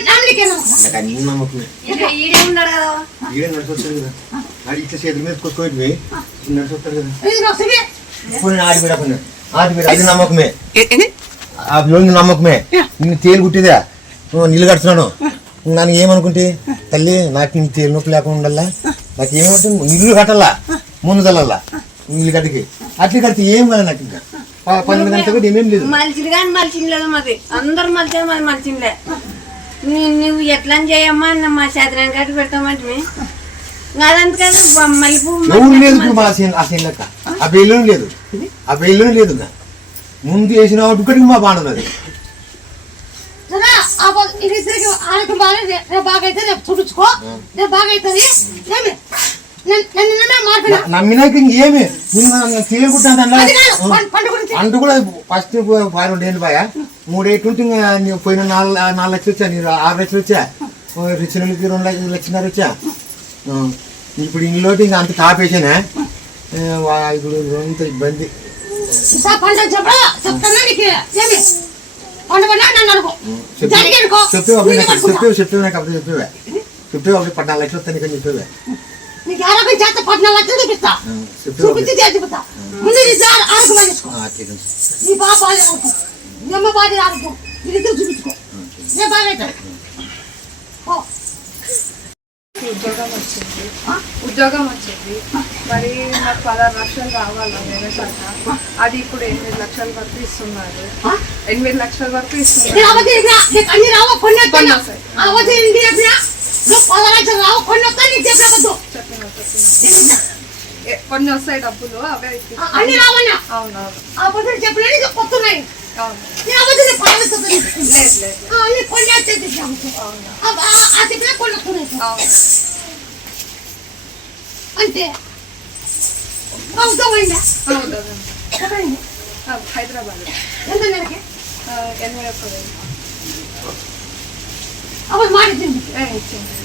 నమ్మకే నమ్మకం నాకు అన్ని నమ్మకమే. ఈడే ఈడే ఉన్నాడు కదా? ఈడే నడిచొస్తాడు కదా. ఆడి ఇట్లా చేతుల మీద కొట్టుకోవటమే నడిచొస్తాడు కదా. ఇది వస్తుంది పోనీ ఆడి మీద పోనీ. ఆడి మీద అది నమ్మకమే. ఆ నిన్ను తేలు కుట్టిదా? నువ్వు నీళ్ళు కడుతున్నాను. నన్ను ఏమనుకుంటే? తల్లి నాకు నీ తేలు నొప్పి లేకుండా ఉండాలా? నాకు ఏమంటుంది నీళ్ళు కట్టాలా? ముందు తల్లల్లా నీళ్ళు కట్టికి అట్లా కడితే ఏం కాదు నాకు ఇంకా. పన్నెండు గంటలకు ఏమేం లేదు. మలిచింది కానీ మలిచింది లేదు మాది. అందరు మలిచే మాది మలిచిందే నువ్వు ఎట్లా చేయమ్మా అన్న మా శాతనాన్ని కట్టి పెడతామంటే అదంత కాదు లేదు ఇప్పుడు మా సీన్ ఆ సీన్ లెక్క. ఆ బెల్లు లేదు. ఆ లేదు. ముందు వేసిన మా బాగున్నది ఇద్దరికి రేపు బాగా అయితే రేపు చూపించుకో. రేపు బాగా అవుతుంది. ఏమి? నమ్మినాక ఇంకేమి నిన్న తేలుకుంటాను అది కాదు పం- పండు గురించి. అంటూ కూడా ఫస్ట్ రెండు ఏళ్ళు ఇంకా నీవు పోయిన నాలుగు నాలుగు లక్షలు వచ్చా? నీరు ఆరు లక్షలు వచ్చా? వాళ్ళకి రెండు లక్షలు లక్షన్నర వచ్చా? ఇప్పుడు ఇంట్లోటి ఇంకా అంత వా- ఇప్పుడు అంత ఇబ్బంది. అనుకో జరిగనుకో చెప్పేవి నాకు? చెప్పేవి చెప్పేవి నాకు అప్పుడు చెప్పేవే చెప్పేవి అప్పుడు పద్నాలుగు లక్షలు వస్తాయి నీకు చెప్పేవే చెప్పేవి అమ్మ బాగా ఆరోగ్యం వీళ్ళిద్దరు చూపించుకో. నేను బాగా ఓ ఉద్యోగం వచ్చింది. ఉద్యోగం వచ్చింది. మరి నాకు పదహారు లక్షలు రావాలి వేరే శాఖ అది ఇప్పుడు ఎనిమిది లక్షల వరకు ఇస్తున్నారు. ఎనిమిది లక్షల వరకు కొన్ని వస్తాయి? డబ్బులు అవే అవునవును. అవధి చెప్పినా నీకు వస్తున్నాయి అవును నేను అవధి నీకు పడవస్తుంది లేదు లేదు నీ కొన్ని వచ్చేది ఆ చెప్పినా కొన్ని వస్తున్నాయి అవును అంతే ప్రభుత్వం అయిందా అవుతుంది ఎక్కడైంది హైదరాబాద్ ఎంత నెలకి ఆ, ఎనిమిది ఒక్క వెయ్యి అప్పుడు మాటింది ఏ, ఇచ్చింది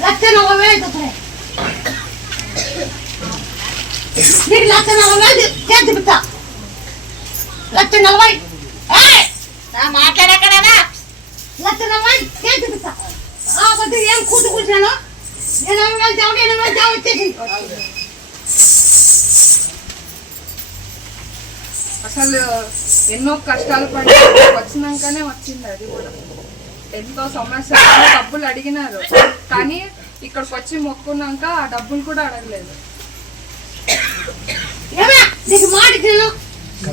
లక్ష నలభై వేలు అవుతున్నాయి నీకు లక్ష నలభై వేలు చేతి పిత్త లక్ష నలభై! మాట్లాడక్కడా లక్ష నలభై. చేతి పిత్త కాబట్టి ఏం కూతు కూర్చున్నాను? ఎనభై వేలు చావు ఎనభై వేలు చావు వచ్చేసి. అసలు ఎన్నో కష్టాలు పడి వచ్చినాకనే వచ్చింది అది కూడా. ఎంతో సమస్య డబ్బులు అడిగినారు. కానీ ఇక్కడికి వచ్చి మొక్కున్నాక ఆ డబ్బులు కూడా అడగలేదు. నీకు మాట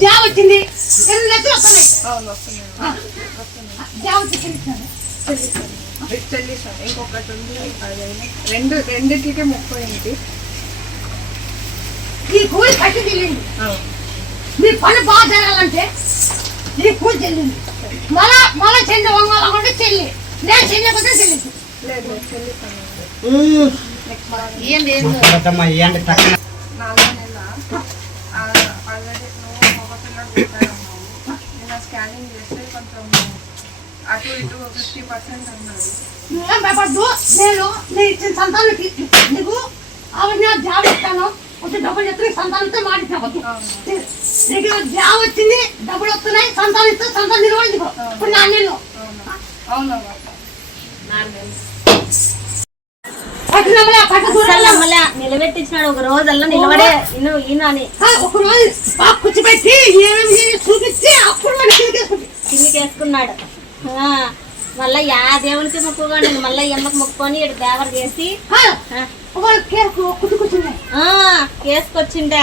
జాబ్ వచ్చింది. లక్షలు వస్తున్నాయి. జాబ్ చెల్లిస్తాను ఇంకొకటి ఉంది రెండు రెండిటికే ముప్పై ఈ కూలి కట్టి చెల్లింది అవును. మీ పని బాగా జరగాలంటే ఈ కూలి చెల్లింది. మళ్ళా మళ్ళా చెల్లి వంగాలంటే చెల్లి. నేను చెల్లిపోతే చెల్లింది. లేదు లేదు నాలుగో నెల ఆల్రెడీ నువ్వు మగ పిల్లడు పుట్టాడన్నావు నిన్న స్కానింగ్ చేస్తే కొంచెం అటు ఇటు ఫిఫ్టీ పర్సెంట్ అన్నారు. నువ్వేం నేను ఇచ్చిన సంతానానికి నీకు ఆవిడ జాబ్ ఇస్తాను. వచ్చి డబ్బులు చెప్తే సంతానంతో మాటిస్తాను నీకు జాబ్ వచ్చింది డబ్బులు వస్తున్నాయి సంతానం ఇస్తే సంతానం నిలబడి ఇప్పుడు నా నేను అవునా పట్టినమ్మలే పట్ట దూరంలో మళ్ళీ నిలబెట్టించినాడు. ఒక రోజల్లా నిలబడే ఈయన అని ఒక రోజు కూర్చోబెట్టి ఏమేమి చూపించి అప్పుడు మళ్ళా యా దేవునికి మొక్కుకోండి మళ్ళీ ఎమ్మకి మొక్కుకొని ఇటు దేవర చేసి వాళ్ళు కేసుకొచ్చిండే.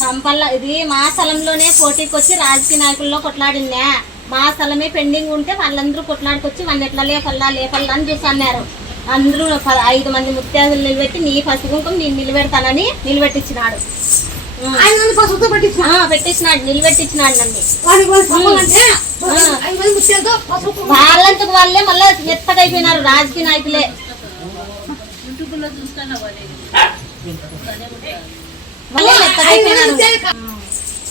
సంపల్ల ఇది మా స్థలంలోనే పోటీకి వచ్చి రాజకీయ నాయకుల్లో కొట్లాడిందే. మా స్థలమే పెండింగ్ ఉంటే వాళ్ళందరూ కొట్లాడుకొచ్చి వాళ్ళని ఎట్లా లేపల్లా లేపల్లా అని చూసి అన్నారు అందరూ ప- ఐదు మంది ముత్యాదులు నిలబెట్టి నీ పసుపు కుంకుమ నేను నిలబెడతానని నిలబెట్టించినాడు. ఆయన పసుపుతో పట్టించిన పెట్టించినాడు నిలబెట్టించినాడు నన్ను. వాళ్ళంతకు వాళ్ళే మళ్ళీ మెత్తగైపోయినారు రాజకీయ నాయకులే. మళ్ళీ మెత్తగైపోయినారు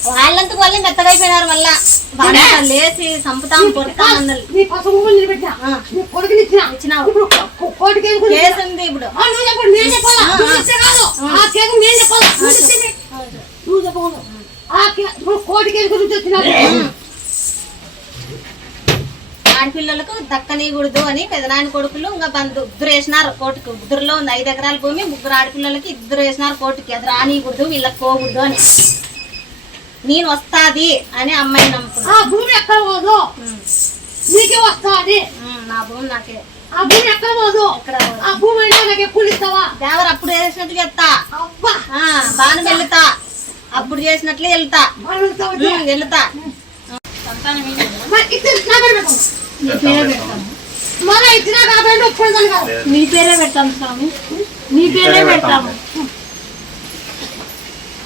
వాళ్ళంతకు వాళ్ళే మళ్ళా. బాగా లేచి చంపుతాం కొడతాం. ఇప్పుడు కోటికి ఆడపిల్లలకు దక్కనీయకూడదు అని పెదనాయన కొడుకులు ఇంకా బంధు ఇద్దరు వేసినారు. కోర్టుకు ఇద్దరులో ఉంది. ఐదు ఎకరాల భూమి. ముగ్గురు ఆడపిల్లలకి ఇద్దరు వేసినారు. కోర్టుకి అది రానియకూడదు వీళ్ళకి పోకూడదు అని. నేను వస్తాది అని అమ్మాయి నమ్ముకున్నా. ఆ భూమి ఎక్కడ పోదు? నీకే వస్తుంది. నా భూమి నాకే. ఆ భూమి ఎక్కడ పోదు. ఆ భూమి అయినా నాకు ఎక్కువ ఇస్తావా? దేవరు అప్పుడు వేసినట్టుగా ఎత్తా అబ్బా! ఆ, బాను వెళ్తా. అప్పుడు చేసినట్లే వెళ్తా. వెళ్తా. నా పేరు పెట్టు. మళ్ళా ఇచ్చినా కాబట్టి ఒప్పుకుంటాను కాదు. మీ పేరే పెడతాం స్వామి. మీ పేరే పెడతాము.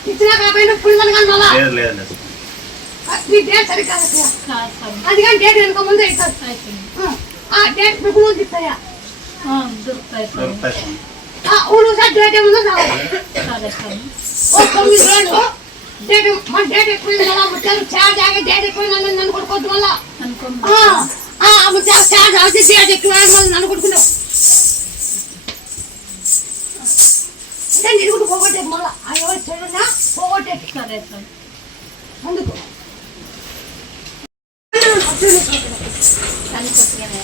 ఇచ్చినా కాబట్టి ఒప్పుకుంటాను కానీ మళ్ళా లేదు లేదు నీ డేట్ స్వామి అది కానీ డేట్ వెనుక ముందే అయిపోయింది ఆ డేట్ మీకు ముందు ఇస్తాయా? ఊరు సార్ డేట్ ఏముందో తొమ్మిది రోజులు. డేట్ మన డేట్ ఎక్కువైంది కదా ముచ్చారు చార్జ్ ఆగే డేట్ ఎక్కువైందని నన్ను కొడుకోవద్దు అనుకోండి ముచ్చారు చార్జ్ ఆగి డేట్ ఎక్కువైంది వల్ల నన్ను కొడుకున్నావు. అంటే నేను కూడా పోగొట్టే మళ్ళా. ఎవరు చెడున్నా పోగొట్టే సరే స్వామి అందుకు. కానీ కొద్దిగానే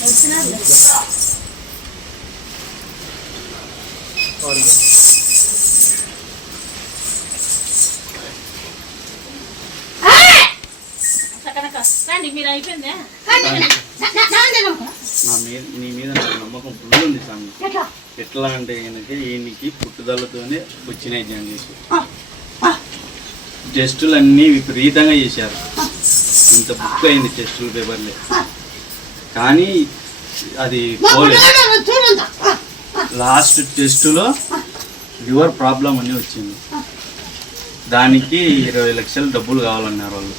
వచ్చినారులే. కనుక రండి మీరు అయిపోయిందా నా మీద నీ మీద నాకు నమ్మకం ఫుల్ ఉంది స్వామి ఎట్లా అంటే కనుక ఈయనకి పుట్టుదలతోనే వచ్చినాయి జర్నీస్ టెస్టులు అన్నీ విపరీతంగా చేశారు. ఇంత బుక్ అయింది టెస్టులు పేపర్లే. కానీ అది పోలేదు లాస్ట్ టెస్టులో లివర్ ప్రాబ్లం అని వచ్చింది. దానికి ఇరవై లక్షలు డబ్బులు కావాలన్నారు వాళ్ళు.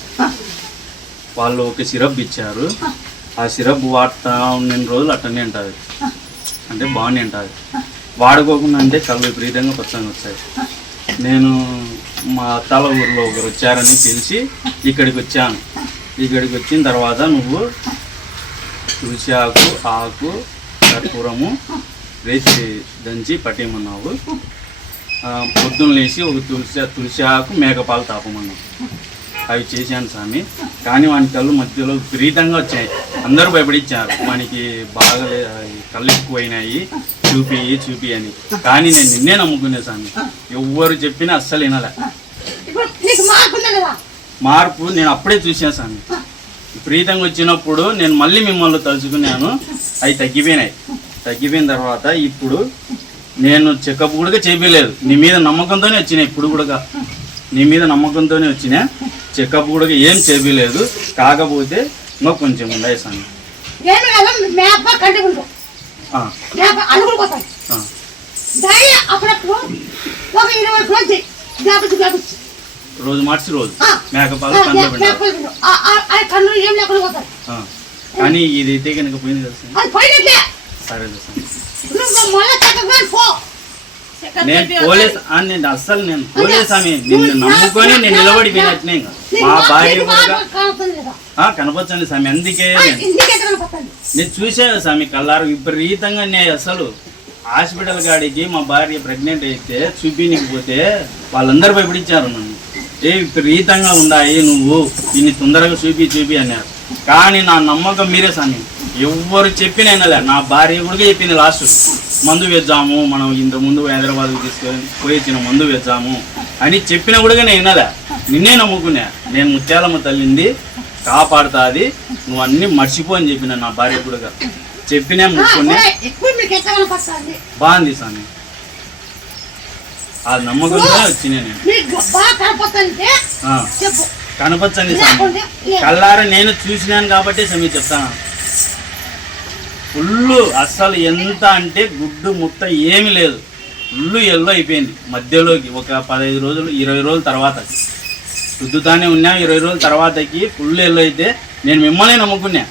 వాళ్ళు ఒక సిరప్ ఇచ్చారు. ఆ. సిరప్ వాడుతా ఉన్న రోజులు అట్టనే ఉంటుంది అంటే బాగానే ఉంటుంది వాడుకోకుండా అంటే చాలా విపరీతంగా పచ్చగా వచ్చాయి నేను మా అత్తాల ఊర్లో ఒకరు వచ్చారని తెలిసి ఇక్కడికి వచ్చాను. ఇక్కడికి వచ్చిన తర్వాత నువ్వు తులసి ఆకు ఆకు కర్పూరము వేసి దంచి పట్టేయమన్నావు. పొద్దున్న లేచి ఒక తులసి తులసి ఆకు మేకపాలు తాపమన్నావు. అవి చేశాను స్వామి. కానీ వాని కళ్ళు మధ్యలో విపరీతంగా వచ్చాయి. అందరూ భయపడిచ్చారు. మనకి బాగా కళ్ళు ఎక్కువైనాయి. చూపి చూపి అని. కానీ నేను నిన్నే నమ్ముకునే స్వామి. ఎవ్వరు చెప్పినా అస్సలు వినలే. మార్పు నేను అప్పుడే చూసాను స్వామి. విపరీతంగా వచ్చినప్పుడు నేను మళ్ళీ మిమ్మల్ని తలుచుకున్నాను. అవి తగ్గిపోయినాయి. తగ్గిపోయిన తర్వాత ఇప్పుడు నేను చెకప్ కూడా చేయలేదు. నీ మీద నమ్మకంతోనే వచ్చినాయి ఇప్పుడు కూడా నీ మీద నమ్మకంతోనే వచ్చినా. చెకప్ కూడా ఏం చేయలేదు కాకపోతే ఇంకా కొంచెం ఇరవై రోజు మార్చి రోజు. మేకపాలు ఆ కన్ను ఏం లేకుండా పోతాయి. ఆ. కానీ ఇదైతే కనుక పోయింది కదా సరే. నేను పోలీస్ ఆ, నేను అస్సలు నేను పోలీస్ అని నిన్ను నమ్ముకొని నేను నిలబడి పోయినట్టునే ఇంకా. మా భార్య కూడా కనపచ్చండి స్వామి అందుకే నేను. చూసాను స్వామి కల్లారు విపరీతంగా నేను అసలు. హాస్పిటల్ కాడికి మా భార్య ప్రెగ్నెంట్ అయితే చూపినికి పోతే వాళ్ళందరూ భయపడించారు నన్ను. ఏ విపరీతంగా ఉండాయి నువ్వు. దీన్ని తొందరగా చూపి చూపి అన్నారు. కానీ నా నమ్మకం మీరే స్వామి ఎవ్వరు చెప్పిన వినలే. నా భార్య కూడా చెప్పింది లాస్ట్ మందు వేద్దాము మనం ఇంత ముందు హైదరాబాద్కి తీసుకొని పోయి వచ్చిన మందు వేద్దాము అని చెప్పినా కూడా నేను వినలే. నిన్నే నమ్ముకున్నా. నేను ముత్యాలమ్మ తల్లింది కాపాడుతాది నువ్వు అన్ని మర్చిపో అని చెప్పిన నా భార్య కూడా. చెప్పినా ముక్కుని ఎక్కువ మీకు ఎట్లా కనపడుతుంది? బాగుంది స్వామి ఆ నమ్మకంతో వచ్చినా నేను. కనపచ్చండి స్వామి. నేను చూసినాను కాబట్టి సమీ చెప్తాను ఫుల్ అస్సలు ఎంత అంటే గుడ్డు ముట్ట ఏమీ లేదు. ఫుల్ ఎల్లో అయిపోయింది. మధ్యలోకి ఒక పదహైదు రోజులు ఇరవై రోజుల తర్వాత. రుద్దుతానే ఉన్నా ఇరవై రోజుల తర్వాతకి ఫుల్ ఎల్లో అయితే నేను మిమ్మల్ని నమ్ముకున్నా.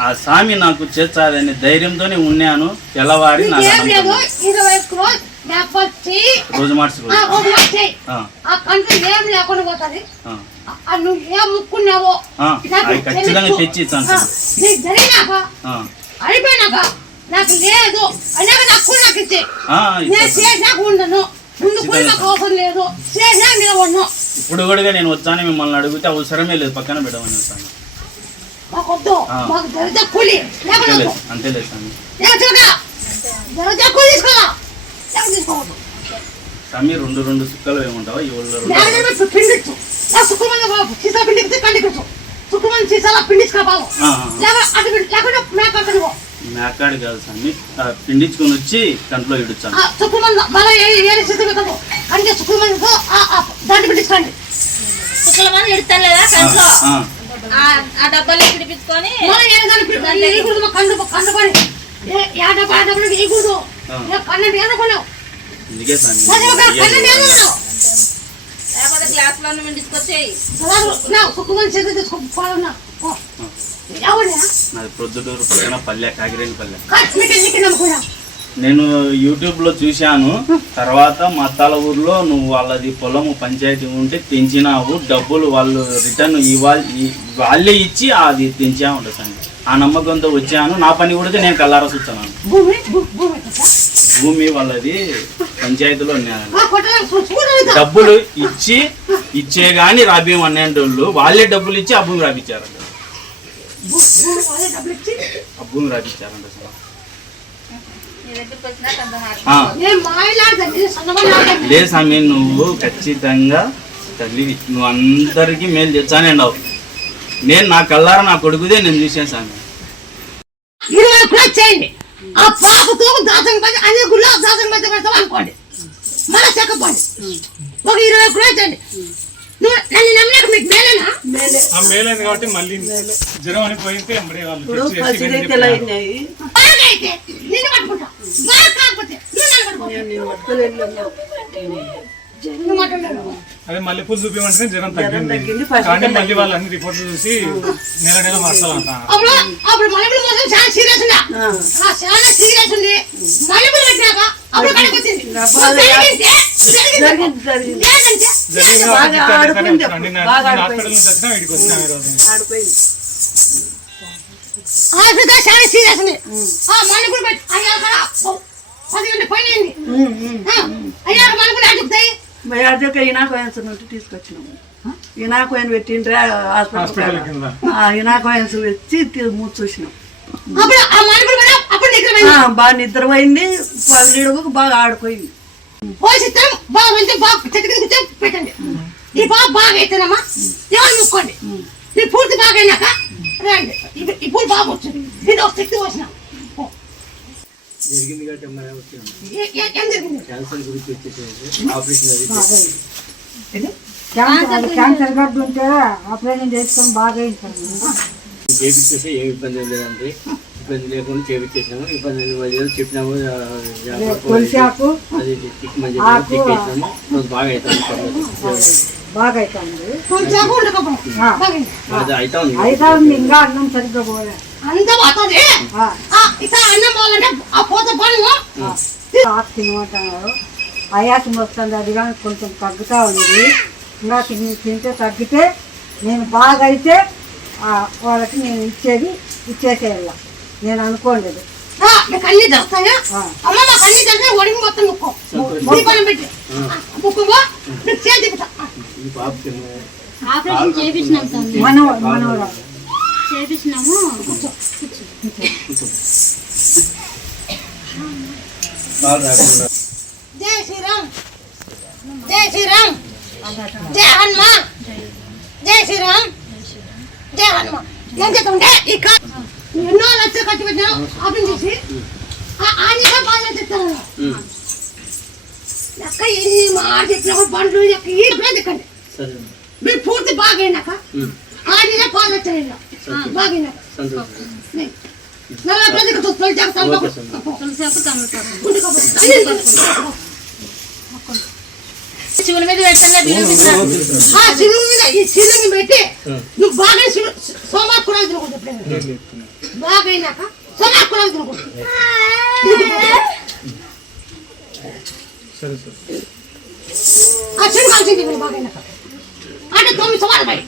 ఆ- స్వామి నాకు చేర్చాలనే ధైర్యంతోనే ఉన్నాను. తెల్లవారి రోజు మార్చి రోజు. నువ్వు ముక్కున్నావో ఖచ్చితంగా. తెచ్చి జరిగినాక అయిపోయినాక నాకు లేదు. అయినా నాకు నాకు ఇచ్చే ఆ, నేను ఇచ్చేస్తాను. చేసినాక ఉండను. ముందు నాకు అవసరం లేదు. చేసినా నిలవను ఇప్పుడు కూడా నేను వచ్చాను మిమ్మల్ని అడిగితే అవసరమే లేదు. పక్కన పెట్టమని వస్తాను. మాకు కూలి. లేకపోతే అంతేలేదు అంతేలేదు స్వామి. కూలి తీసుకోవాలా తీసుకోవద్దు. స్వామి రెండు రెండు సుక్కలు ఏముంటావా ఈ ఊళ్ళో మేకాడు కాదు స్వామి. ఆ, పిండించుకొని వచ్చి కంట్లో ఇడుచాను ఆ డబ్బాలో పిడిపించుకొని ఏ కండు కండు పని డబ్బా ఏదనుకున్నావు అందుకే లేకపోతే గ్లాస్లో నాది ప్రొద్దుటూరు పక్కన పల్లె కాకిరేని పల్లె. నేను యూట్యూబ్లో చూశాను. తర్వాత మా అత్తాల ఊర్లో నువ్వు వాళ్ళది పొలము పంచాయతీ ఉంటే తెంచినావు డబ్బులు వాళ్ళు రిటర్న్ ఇవ్వాలి ఈ- వాళ్ళే ఇచ్చి అది తెంచా ఉంటుంది ఆ నమ్మకంతో వచ్చాను. నా పని కూడా నేను కల్లారా చూస్తున్నాను. భూమి వాళ్ళది పంచాయతీలో ఉన్నాయి. ఆ కొట్టడానికి చూ- చూడలేదు డబ్బులు ఇచ్చి ఇచ్చే గాని రాబియం అనేటోళ్ళు వాళ్ళే డబ్బులు ఇచ్చి ఆ భూమి ఇచ్చి? ఆ భూమి అసలు. లేదు స్వామి నువ్వు ఖచ్చితంగా తల్లివి నువ్వు అందరికీ మేలు తెచ్చానే అన్నావు నేను నా కల్లారా నా కొడుకుదే నేను చూసాను స్వామి చేయండి. ఆ పాపతో దాసం పది అన్ని గుళ్ళో దాసం పది పెడతాం అనుకోండి. మళ్ళీ చెక్కపోండి ఒక ఇరవై కూడా చేయండి నువ్వు నన్ను నమ్మినాక మీకు మేలేనా? ఆ మేలైంది కాబట్టి మళ్ళీ జ్వరం అని పోయితే వాళ్ళు నిన్ను పట్టుకుంటా. బాగా కాకపోతే నువ్వు నన్ను పట్టుకుంటా. అదే మళ్ళీ పూలు చూపించమంటే జ్వరం తగ్గింది. కానీ మళ్ళీ వాళ్ళు అన్ని రిపోర్ట్లు చూసి నెల నెల మార్చాలంటున్నారు అప్పుడు అప్పుడు మలబులు మోసం చాలా సీరియస్ ఉందా ఆ. చాలా సీరియస్ ఉంది. మలబులు పెట్టినాక అప్పుడు కడుపు వచ్చింది. జరిగింది జరిగింది. జరిగింది లేదంటే జరిగిన బాగా ఆడుకుంది. అప్పుడు. నిన్న బాగా హాస్పిటల్ నుంచి వచ్చినా ఇక్కడికి వచ్చినా ఈ రోజు. ఆడిపోయింది ఆఫ్రికా చాలా సీరియస్ ఉంది. ఆ మనుగులు పెట్టి అయ్యాక పది గంట ఇనాకోయన్స్ నుండి తీసుకొచ్చినాము ఇనాకోయన్ పెట్టిండ్రే హాస్పిటల్ ఇనాకోయన్స్ వచ్చి చూసినాం. బాగా నిద్రపోయింది. పగలిడుకు బాగా కూర్చొని పెట్టండి. ఈ బాగా బాగా అయితేనమ్మా ఎవరు ముక్కోండి ఈ పూర్తి బాగా అయినాక రండి. పూలు బాగా వచ్చింది. ఇది ఒక శక్తి వచ్చిన జరిగింది కాబట్టి అమ్మాయి క్యాన్సర్ గురించి వచ్చేసి ఆపరేషన్ అది. క్యాన్సర్ గడ్డ ఉంటే ఆపరేషన్ చేసుకొని బాగా చేపించేస్తే ఏమి ఇబ్బంది లేదండి. ఇబ్బంది లేకుండా చేపించేసినాము ఇబ్బంది ఏం లేదు చెప్పినాము అది రోజు బాగా అవుతుంది పర్లేదు. బాగా అవుతా ఉంది. అయితే ఉంది ఇంకా అన్నం సరిగ్గా పోలే. అంతా పోతుంది ఇక్కడ అన్నం పోవాలంటే ఆ పోత పనులు తినమంటున్నారు. ఆయాసం వస్తుంది అది కానీ కొంచెం తగ్గుతా ఉంది. ఇంకా తిని తింటే తగ్గితే నేను బాగా అయితే ఆ, వాళ్ళకి నేను ఇచ్చేది ఇచ్చేసేయాల నేను అనుకోలేదు. ఆ, నీకు అన్ని దొరుకుతాయా. అమ్మ మాకు అన్ని దొరికితే ఒడిగి మొత్తం ముక్కో. దీపం పెట్టి. ముక్కువో నీకు చేతి ఆపరేషన్ చేపించినాం సార్. మనవ మనవరా చేపించినాము జై శ్రీరామ్. జై శ్రీరామ్. జై హనుమాన్ జై శ్రీరామ్. జై హనుమాన్ ఏం చెప్తుంటే ఈ కా ఎన్నో లక్షలు ఖర్చు పెట్టినా ఆపరేషన్ చేసి. ఆ ఆంజనేయ బాగా చెప్తాను లెక్క ఎన్ని మాట చెప్పినప్పుడు బండ్లు లెక్క సరే. మీరు పూర్తి బాగైనాక ఆంజనేయ పాలు వచ్చాయి బాగైనాక సంతోషం నలభై ప్రజలకు తొలి చేస్తాను ఓకే సార్ శివుని మీద పెట్టలేదు ఆ శిలువ మీద ఈ శిలువని పెట్టి నువ్వు బాగా శిలు సోమార్ కురాలు తినకూడదు ఎప్పుడైనా. బాగా అయినాక సోమార్ కురాలు తినకూడదు సరే సార్ ఆ శిలువ కాల్చింది ఇప్పుడు బాగా అయినాక అంటే తొమ్మిది సవాలు బయట